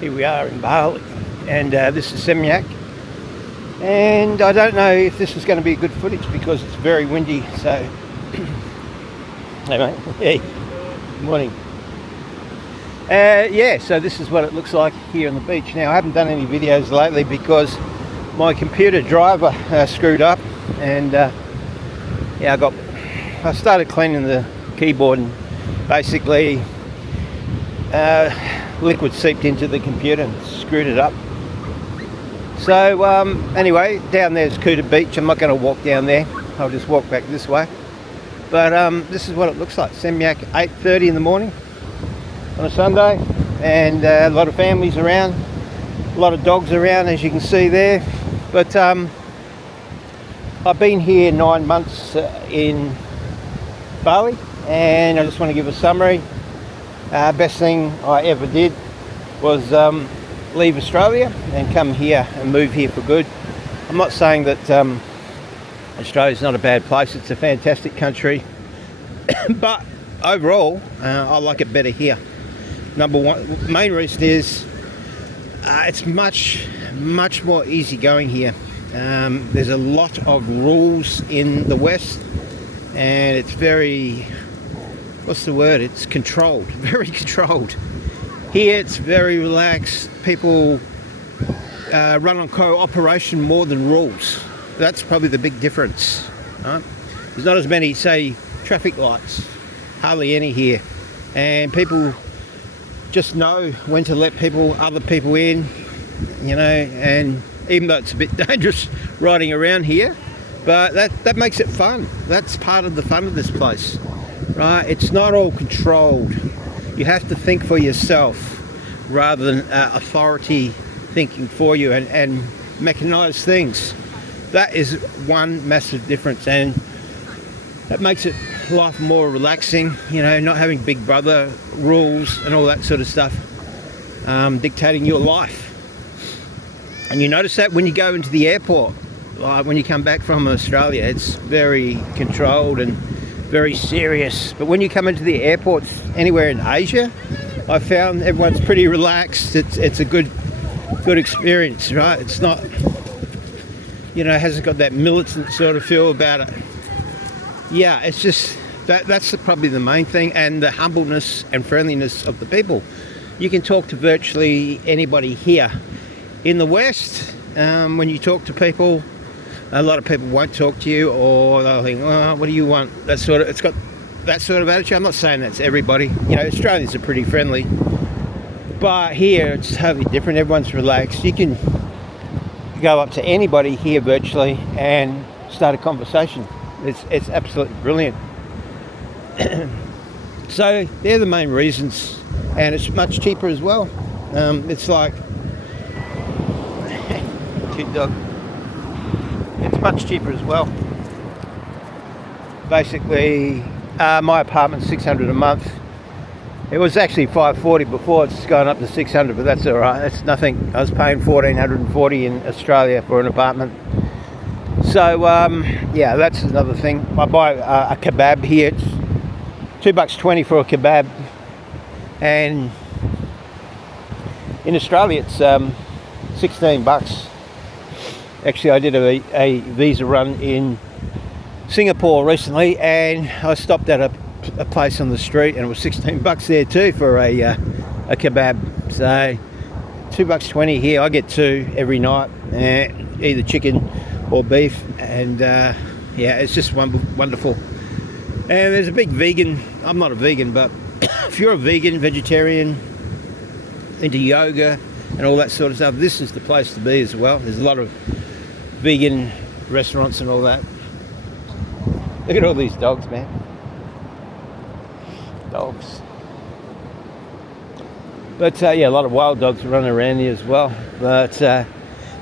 Here we are in Bali, and this is Semyak. And I don't know if this is going to be a good footage because it's very windy. So, hey mate, hey, good morning. Yeah, so this is what it looks like here on the beach. Now, I haven't done any videos lately because my computer driver screwed up, and yeah, I started cleaning the keyboard, and basically liquid seeped into the computer and screwed it up. So anyway, down there's Kuta Beach. I'm not going to walk down there, I'll just walk back this way. But this is what it looks like. Semyak, 8:30 in the morning on a Sunday, and a lot of families around, a lot of dogs around, as you can see there. But I've been here 9 months in Bali, and I just want to give a summary. Best thing I ever did was leave Australia and come here and move here for good. I'm not saying that Australia's not a bad place. It's a fantastic country, but overall I like it better here. Number one, the main reason is it's much more easygoing here. There's a lot of rules in the West, and it's very, what's the word? It's controlled, very controlled. Here it's very relaxed. People run on cooperation more than rules. That's probably the big difference. Right? There's not as many, say, traffic lights, hardly any here, and people just know when to let other people in, you know. And even though it's a bit dangerous riding around here, but that makes it fun. That's part of the fun of this place, right? It's not all controlled. You have to think for yourself rather than authority thinking for you and mechanized things. That is one massive difference, and that makes it life more relaxing, you know, not having big brother rules and all that sort of stuff dictating your life. And you notice that when you go into the airport, like when you come back from Australia, it's very controlled and very serious. But when you come into the airports anywhere in Asia, I found everyone's pretty relaxed. It's a good experience, right? It's not, you know, it hasn't got that militant sort of feel about it. Yeah, it's just that's probably the main thing, and the humbleness and friendliness of the people. You can talk to virtually anybody here. In the West, when you talk to people, a lot of people won't talk to you, or they'll think, "Oh, what do you want?" It's got that sort of attitude. I'm not saying that's everybody. You know, Australians are pretty friendly, but here it's totally different. Everyone's relaxed. You can go up to anybody here virtually and start a conversation. It's absolutely brilliant. So they're the main reasons, and it's much cheaper as well. It's like cute dog. It's much cheaper as well. Basically, my apartment's $600 a month. It was actually $540 before. It's gone up to $600, but that's all right. That's nothing. I was paying $1,440 in Australia for an apartment. So yeah, that's another thing. I buy a kebab here. It's $2.20 for a kebab, and in Australia it's $16. Actually, I did a visa run in Singapore recently, and I stopped at a place on the street, and it was $16 there too for a kebab. So $2.20 here. I get two every night, either chicken or beef, and yeah, it's just wonderful. And there's a big vegan, I'm not a vegan, but if you're a vegan, vegetarian, into yoga and all that sort of stuff, this is the place to be as well. There's a lot of vegan restaurants and all that. Look at all these dogs, man. Dogs. But yeah, a lot of wild dogs running around here as well. But so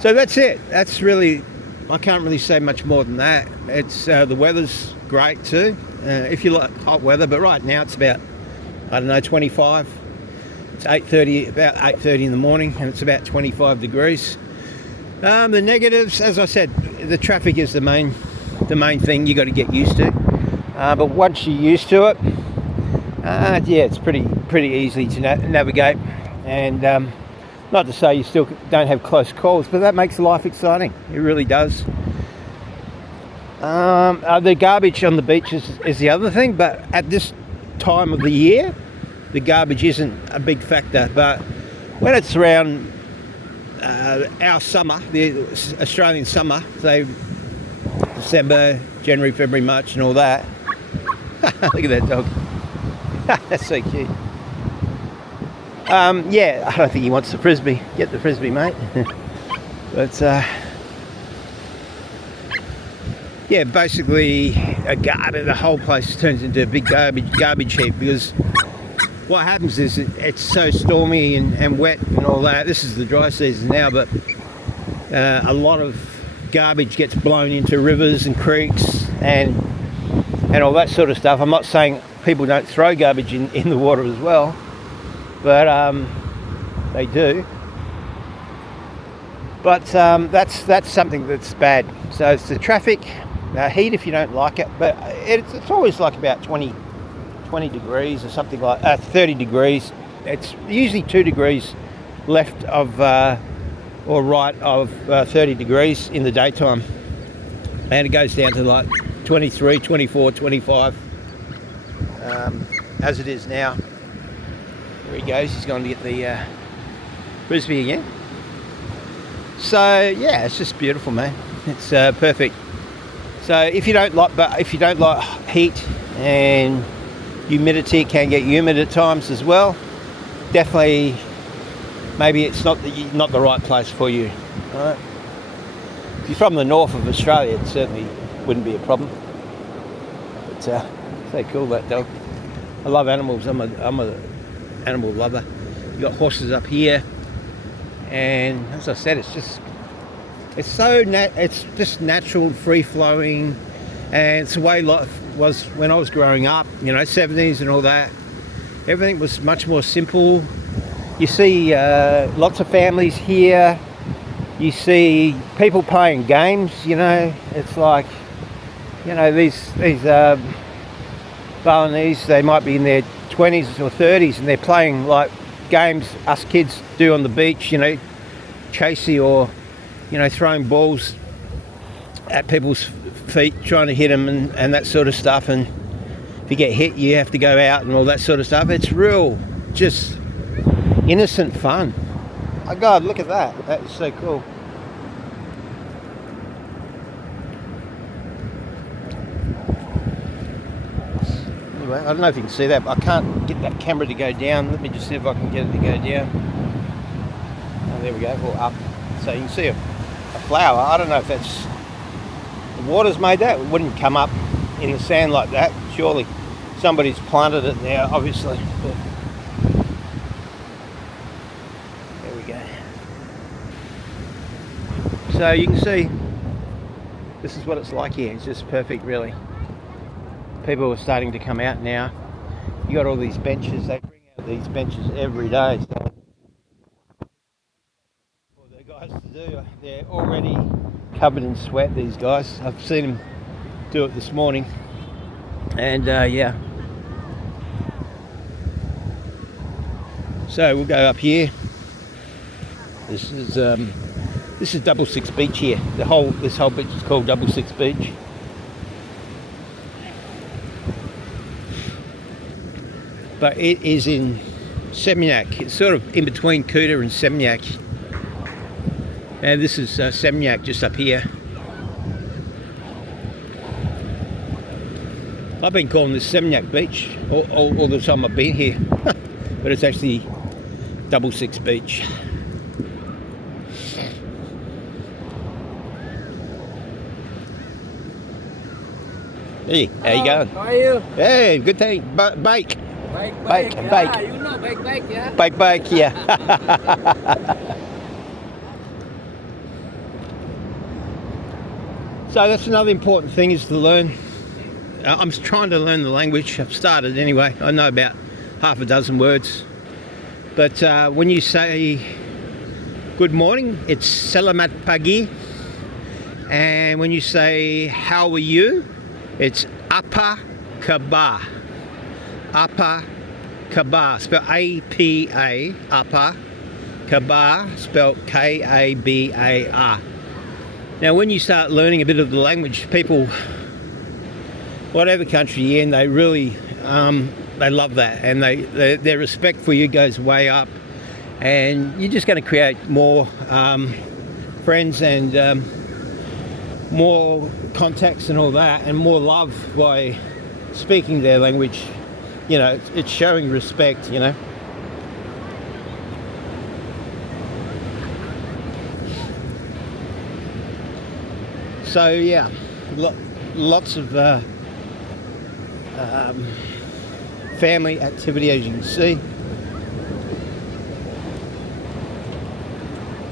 that's it. That's really, I can't really say much more than that. It's the weather's great too, if you like hot weather. But right now it's about, I don't know, 25. It's 8:30, about 8:30 in the morning, and it's about 25 degrees. The negatives, as I said, the traffic is the main thing you got to get used to. But once you're used to it, yeah, it's pretty easy to navigate. And Not to say you still don't have close calls, but that makes life exciting. It really does. The garbage on the beach is the other thing, but at this time of the year, the garbage isn't a big factor. But when it's around our summer, the Australian summer, so December, January, February, March and all that. Look at that dog. That's so cute. Yeah, I don't think he wants the frisbee. Get the frisbee, mate. But yeah, basically the whole place turns into a big garbage heap, because what happens is it's so stormy and wet and all that. This is the dry season now, but a lot of garbage gets blown into rivers and creeks and all that sort of stuff. I'm not saying people don't throw garbage in the water as well, but they do. But that's something that's bad. So it's the traffic, heat if you don't like it, but it's always like about 20 degrees or something like 30 degrees. It's usually 2 degrees left of or right of 30 degrees in the daytime, and it goes down to like 23, 24, 25 as it is now. There he goes, he's going to get the frisbee again. So yeah, it's just beautiful, man. It's perfect. So if you don't like heat and humidity, it can get humid at times as well. Definitely, maybe it's not the right place for you. Right? If you're from the north of Australia, it certainly wouldn't be a problem. But so cool, that dog. I love animals. I'm a animal lover. You got horses up here, and as I said, it's just natural, free flowing, and it's the way life was when I was growing up. 70s and all that. Everything was much more simple. You see lots of families here. You see people playing games. It's like, these Balinese, they might be in their 20s or 30s, and they're playing like games us kids do on the beach. Chasey or throwing balls at people's feet, trying to hit them and that sort of stuff. And if you get hit, you have to go out and all that sort of stuff. It's real, just innocent fun. Oh God, look at that. That is so cool. Anyway, I don't know if you can see that, but I can't get that camera to go down. Let me just see if I can get it to go down. Oh, there we go, or up. So you can see a flower. I don't know if that's the water's made that. It wouldn't come up in the sand like that. Surely somebody's planted it there, obviously. But there we go. So you can see this is what it's like here. It's just perfect, really. People are starting to come out now. You got all these benches. They bring out these benches every day. So for the guys to do, they're already covered in sweat. These guys. I've seen them do it this morning, and yeah. So we'll go up here. This is 66 Beach here. This whole beach is called 66 Beach. But it is in Seminyak. It's sort of in between Kuta and Seminyak. And this is Seminyak just up here. I've been calling this Seminyak Beach all the time I've been here. But it's actually 66 Beach. Hey, how you going? How are you? Hey, good thing. Bake. Bake. Yeah, you know bake, yeah? Bake, yeah. So that's another important thing, is to learn. I'm trying to learn the language. I've started anyway. I know about half a dozen words. But when you say good morning, it's selamat pagi. And when you say how are you, it's apa kabar. Apa kabar. Spell A-P-A, apa Kabar, spelled K-A-B-A-R. Now when you start learning a bit of the language, people, whatever country you're in, they really, they love that, and their respect for you goes way up, and you're just going to create more friends and more contacts and all that, and more love by speaking their language. You know, it's showing respect, you know. So yeah, lots of family activity, as you can see.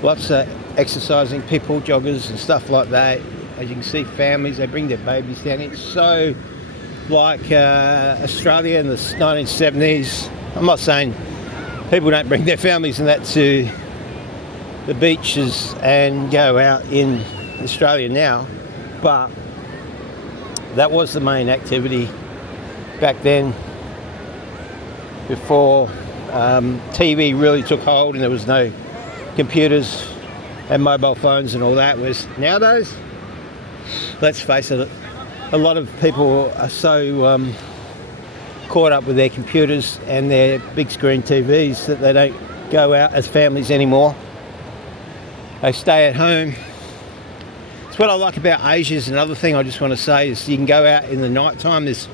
Lots of exercising people, joggers and stuff like that. As you can see, families, they bring their babies down. It's so like Australia in the 1970s. I'm not saying people don't bring their families and that to the beaches and go out in Australia now, but that was the main activity back then, before TV really took hold and there was no computers and mobile phones and all that. Was nowadays, let's face it, a lot of people are so caught up with their computers and their big screen TVs that they don't go out as families anymore. They stay at home. It's what I like about Asia. Is another thing I just want to say is you can go out in the night time. There's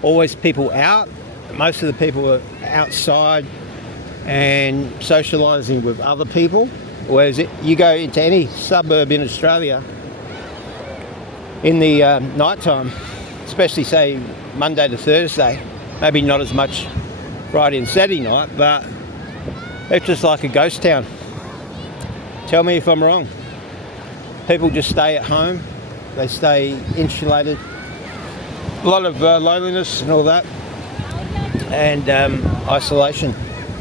always people out. Most of the people are outside and socialising with other people. Whereas you go into any suburb in Australia in the night time, especially say Monday to Thursday, maybe not as much Friday and Saturday night, but it's just like a ghost town. Tell me if I'm wrong. People just stay at home, they stay insulated, a lot of loneliness and all that, and isolation.